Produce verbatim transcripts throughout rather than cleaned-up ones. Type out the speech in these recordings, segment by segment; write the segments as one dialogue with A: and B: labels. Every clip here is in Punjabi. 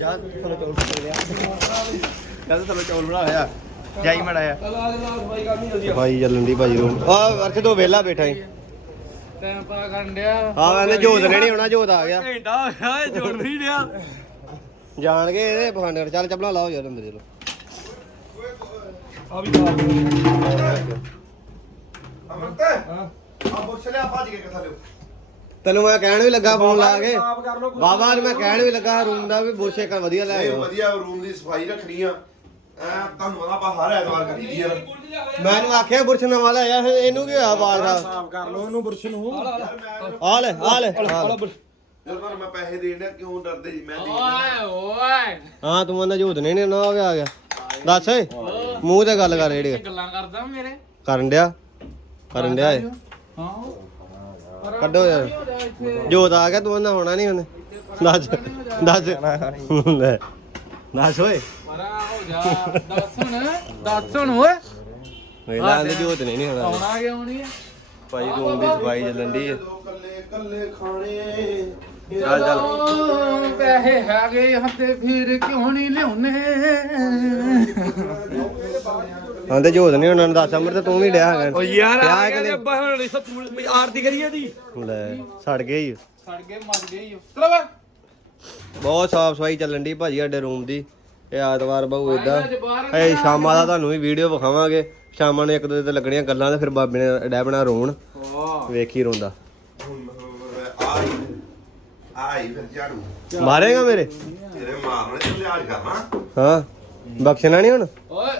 A: ਜਾ ਥੋੜਾ ਚੌਲ ਬਣਾ ਲਿਆ ਕਹਿੰਦਾ ਥੋੜਾ ਚੌਲ ਬਣਾ ਲਿਆ ਜਾਈ ਮੜਾ ਆ ਸਫਾਈ ਚੱਲਣ ਦੀ ਭਾਜੀ ਰੂਮ ਆ ਅਰਥੇ ਤੋਂ ਵਿਹਲਾ ਬੈਠਾ ਹੀ
B: ਟਾਈਮ ਪਾ ਕਰਨ ਡਿਆ
A: ਆ ਕਹਿੰਦੇ ਜੋਤ ਨੇ ਨਹੀਂ ਆਉਣਾ ਜੋਤ ਆ ਗਿਆ
B: ਘੰਟਾ ਹੋਇਆ ਜੋੜ ਨਹੀਂ ਡਿਆ
A: ਜਾਣ ਕੇ ਇਹਦੇ ਪਖੰਡ ਚੱਲ ਚੱਪਲਾਂ ਲਾਓ ਯਾਰ ਅੰਦਰ ਚਲੋ
B: ਆ ਵੀ
C: ਅਮਰਤ ਹਾਂ ਆ ਪੁੱਛ ਲਿਆ ਭੱਜ ਕੇ ਕਿੱਥਾ ਲਿਓ
A: ਤੈਨੂੰ ਮੈਂ ਕਹਿਣ ਵੀ ਲੱਗਾ ਫੋਨ ਲਾ ਕੇ ਬਾਬਾ ਨੂੰ ਮੈਂ ਕਹਿਣ ਵੀ ਲੱਗਾ ਰੂਮ ਦਾ ਵੀ ਬੋਸ਼ੇ ਕਰ ਵਧੀਆ ਲੈ ਆਇਓ
C: ਵਧੀਆ ਰੂਮ ਦੀ ਸਫਾਈ ਰੱਖਣੀ ਆ ਐ ਤੁਹਾਨੂੰ ਪਤਾ ਆਪਾਂ ਹਰ ਐਤਵਾਰ ਕਰੀ ਦੀ ਆ
A: ਮੈਂ ਇਹਨੂੰ ਆਖਿਆ ਬੁਰਸ਼ ਨਵਾਂ ਲੈ ਆਇਆ ਇਹਨੂੰ ਕੀ ਹੋਇਆ ਬਾਲ ਦਾ
B: ਸਾਫ ਕਰ ਲਓ ਇਹਨੂੰ ਬੁਰਸ਼ ਨੂੰ
A: ਆ ਲੈ ਆ ਲੈ
C: ਜਦੋਂ ਮੈਂ ਪੈਸੇ ਦੇਣ ਡਿਆ ਕਿਉਂ ਡਰਦੇ ਜੀ ਮੈਂ ਦੇ
B: ਓਏ ਓਏ
A: ਹਾਂ ਤੂੰ ਉਹਨਾਂ ਝੂਤ ਨਹੀਂ ਨਾ ਆ ਗਿਆ ਆ ਗਿਆ ਦੱਸ ਓਏ ਮੂੰਹ ਤੇ ਗੱਲ ਕਰ ਜਿਹੜੀ
B: ਗੱਲਾਂ ਕਰਦਾ ਮੇਰੇ
A: ਕਰਨ ਡਿਆ ਕਰਨ ਡਿਆ ਏ
B: ਹਾਂ
A: ਕੱਢੋ ਯਾਰ ਜੋਤ ਆ ਗਿਆ ਤੂੰ ਉਹਨਾਂ ਹੋਣਾ ਨਹੀਂ ਉਹਨੇ ਦੱਸ ਦੱਸ ਲੈ ਦੱਸ ਓਏ
B: ਮਰਾ ਹੋ ਜਾ ਦੱਸ ਹੁਣ ਦੱਸ ਹੁਣ ਓਏ
A: ਵੇਲਾ ਆਂਦੇ ਜੋਤ ਨਹੀਂ ਹੋਣਾ
B: ਆਉਣਾ ਕਿਉਂ ਨਹੀਂ
A: ਭਾਈ ਰੂਮ ਦੀ ਸਫਾਈ ਚੱਲਣ ਦੀ ਹੈ
C: ਕੱਲੇ ਕੱਲੇ ਖਾਣੇ
A: ਚੱਲ ਚੱਲ
B: ਪੈਸੇ ਹੈਗੇ ਹੱਥੇ ਫਿਰ ਕਿਉਂ ਨਹੀਂ ਲਿਆਉਣੇ
A: ਆਂਦੇ ਜੋਤ ਨਹੀਂ ਉਹਨਾਂ ਨੂੰ ਦੱਸ ਅਮਰ ਤੂੰ ਵੀ ਡਿਆ ਹੈਗਾ
B: ਓ ਯਾਰ
A: ਕਿਆ
B: ਆ
A: ਕਿ ਨਹੀਂ?
B: ਅੱਬਾ ਹੁਣ ਸਭ ਆਰਤੀ ਕਰੀਏ ਦੀ
A: ਲੈ ਸੜ ਗਏ ਹੀ
B: ਸੜ ਗਏ ਮਰ ਗਏ ਹੀ ਚਲੋ ਵਾ
A: ਬਹੁਤ ਸਾਫ ਸਫਾਈ ਚੱਲਣ ਦੀ ਭਾਜੀ ਸਾਡੇ ਰੂਮ ਦੀ ਇਹ ਐਤਵਾਰ ਬਹੁ ਇਦਾਂ ਇਹ ਸ਼ਾਮਾਂ ਦਾ ਤੁਹਾਨੂੰ ਵੀ ਵੀਡੀਓ ਵਿਖਾਵਾਂਗੇ ਸ਼ਾਮਾਂ ਨੂੰ ਇੱਕ ਦੂਜੇ ਤੇ ਲੱਗਣੀਆਂ ਗੱਲਾਂ ਤੇ ਫਿਰ ਬਾਬੇ ਨੇ ਡੈ ਬਣਾ ਰੋਣ ਵੇਖੀ ਰੋਂਦਾ
C: ਆਈ ਆਈ ਫਿਰ ਝਾੜੂ
A: ਮਾਰੇਗਾ ਮੇਰੇ
C: ਤੇਰੇ ਮਾਰਨੇ ਤੇ ਲਿਆਜ ਕਰਨਾ
A: ਹਾਂ ਬਖਸ਼ਣਾ ਨਹੀਂ ਹੁਣ
B: ਓਏ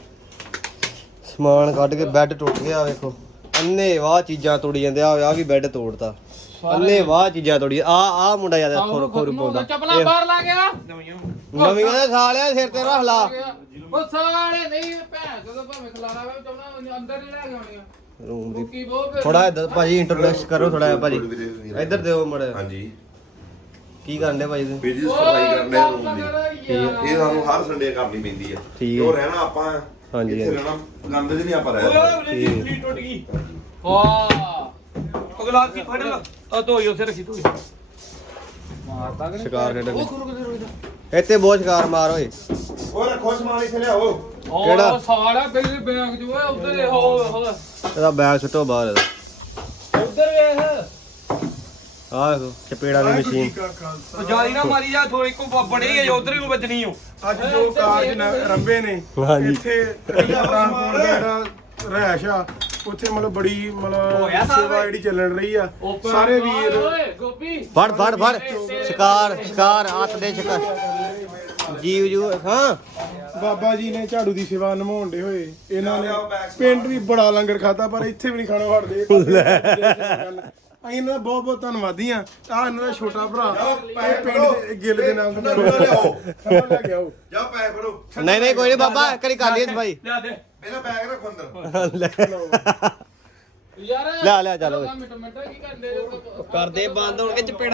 A: ਸਮਾਨ ਕੱਢ ਕੇ ਬੈੱਡ ਟੁੱਟ ਗਿਆ ਵੇਖੋ ਅੰਨੇ ਵਾਹ ਚੀਜ਼ਾਂ ਤੋੜੀ ਜਾਂਦੇ ਆ ਆ ਵੀ ਬੈੱਡ ਤੋੜਤਾ ਅੰਨੇ ਵਾਹ ਚੀਜ਼ਾਂ ਤੋੜੀ ਆ ਆ ਮੁੰਡਾ ਜਿਆਦਾ ਖੋਰ ਖੋਰ ਪਾਉਂਦਾ
B: ਚੱਪਲਾਂ ਬਾਹਰ ਲਾ ਗਿਆ
A: ਨਵੀਆਂ ਦੇ ਸਾਲਿਆ ਸਿਰ ਤੇ ਰੱਖ ਲਾ
B: ਉਹ ਸਾਲੇ ਨਹੀਂ ਭੈਣ ਜਦੋਂ ਭਾਵੇਂ ਖਲਾਰਾ ਵੇ ਚੱਪਲਾਂ ਅੰਦਰ ਹੀ ਲੈ ਕੇ ਆਉਣੀਆਂ
A: ਰੂਮ ਦੀ
B: ਕੀ ਬਹੁਤ
A: ਥੋੜਾ ਇੱਧਰ ਭਾਜੀ ਇੰਟਰੋਡਕਸ਼ਨ ਕਰੋ ਥੋੜਾ ਭਾਜੀ ਇੱਧਰ ਦਿਓ ਮੜਾ
C: ਹਾਂਜੀ
A: ਕੀ ਕਰਨ ਦੇ ਭਾਜੀ ਤੁਸੀਂ
C: ਪੀਜੀ ਸਫਾਈ ਕਰਨੇ ਰੂਮ ਦੀ ਇਹ ਸਾਨੂੰ ਹਰ ਸੰਡੇ ਕਰਨੀ ਪੈਂਦੀ ਆ
A: ਠੀਕ ਹੈ।
C: ਕਿਉਂ ਰਹਿਣਾ ਆਪਾਂ
A: ਹਾਂਜੀ,
C: ਇੱਥੇ ਰਹਿਣਾ ਗੰਦ ਚ ਨਹੀਂ ਆਪਾਂ ਰਹਿ
B: ਓਏ ਟੁੱਟ ਗਈ ਵਾਹ ਅਗਲਾ ਕੀ ਫੜ ਲਾ ਆ ਧੋਈ ਉਸੇ ਰੱਖੀ ਧੋਈ ਮਾਰਦਾ ਕਿ
A: ਸ਼ਿਕਾਰ ਖੇਡਣ
B: ਉਹ ਰੁਕ ਜਾ ਰੁਕ ਜਾ
A: ਇੱਥੇ ਬਹੁਤ ਸ਼ਿਕਾਰ ਮਾਰ ਓਏ
C: ਉਹ ਰੱਖੋ ਸਮਾਨ ਇੱਥੇ ਲਿਆਓ
A: ਕਿਹੜਾ?
B: ਉਹ ਸਾਰਾ ਬਿਜਲੀ ਬੈਂਕ ਜੋ ਹੈ ਉਧਰ ਹੋ ਹੋ
A: ਇਹਦਾ ਬੈਗ ਸੁੱਟੋ ਬਾਹਰ ਇਹਦਾ
B: ਉਧਰ ਵੇਖ
A: ਆਹ ਦੇਖੋ ਚਪੇੜਾ ਦੀ ਮਸ਼ੀਨ
B: ਉਹ ਜਾਲੀ ਨਾ ਮਾਰੀ ਜਾ ਥੋੜੀ ਕੋ ਬੜੀ ਹੈ ਉਧਰ ਹੀ ਵੱਜਣੀ ਓ
D: ਅੱਜ ਜੋ ਕਾਰਜ ਨ- ਰੰਭੇ ਨੇ
A: ਹਾਂਜੀ
D: ਇੱਥੇ ਟਰਾਂਸਪੋਰਟ ਦਾ ਜਿਹੜਾ ਰਹਿਸ਼ ਆ ਉੱਥੇ ਮਤਲਬ ਬੜੀ ਮਤਲਬ
B: ਹੋਇਆ ਸਾਰਾ
D: ਸੇਵਾ ਜਿਹੜੀ ਚੱਲਣ ਰਹੀ ਆ ਸਾਰੇ ਵੀਰ
B: ਓਏ ਗੋਪੀ
A: ਫੜ ਫੜ ਫੜ ਸ਼ਿਕਾਰ ਸ਼ਿਕਾਰ ਹੱਥ ਦੇ ਸ਼ਿਕਾਰ ਜੀਵ ਜੂ ਹਾਂ
D: ਬਾਬਾ ਜੀ ਨੇ ਝਾੜੂ ਦੀ ਸੇਵਾ ਨਿਭਾਉਣ ਦੇ ਹੋਏ ਇਹਨਾਂ ਨੇ ਪਿੰਡ ਵੀ ਬੜਾ ਲੰਗਰ ਖਾਦਾ ਪਰ ਇੱਥੇ ਵੀ ਨਹੀਂ ਖਾਣਾ ਹਟਦੇ ਅਸੀਂ ਇਹਨਾਂ ਦਾ ਬਹੁਤ ਬਹੁਤ ਧੰਨਵਾਦੀ ਆ ਆ ਇਹਨਾਂ ਦਾ ਛੋਟਾ ਭਰਾ ਇਹ ਪਿੰਡ ਦੇ ਗਿੱਲ ਦੇ ਨਾਮ ਤੋਂ
C: ਲਿਆਓ
D: ਖਬਰ ਲੈ ਕੇ ਆਓ
C: ਜਾ ਪੈਸੇ ਫੜੋ
A: ਨਹੀਂ ਨਹੀਂ ਕੋਈ ਨਹੀਂ ਬਾਬਾ ਕਰੀ ਕਰ ਲਈ ਸਫਾਈ
B: ਲਿਆ ਦੇ
C: ਪਹਿਲਾਂ ਬੈਗ ਰੱਖੋ ਅੰਦਰ
A: ਲੈ
B: ਯਾਰ
A: ਲੈ, ਲੈ, ਚੱਲ ਓਏ।
B: ਮਿੰਟ ਮਿੰਟ ਕੀ ਕਰਦੇ
A: ਕਰਦੇ ਬੰਦ ਹੋਣਗੇ ਚਪੇੜਾ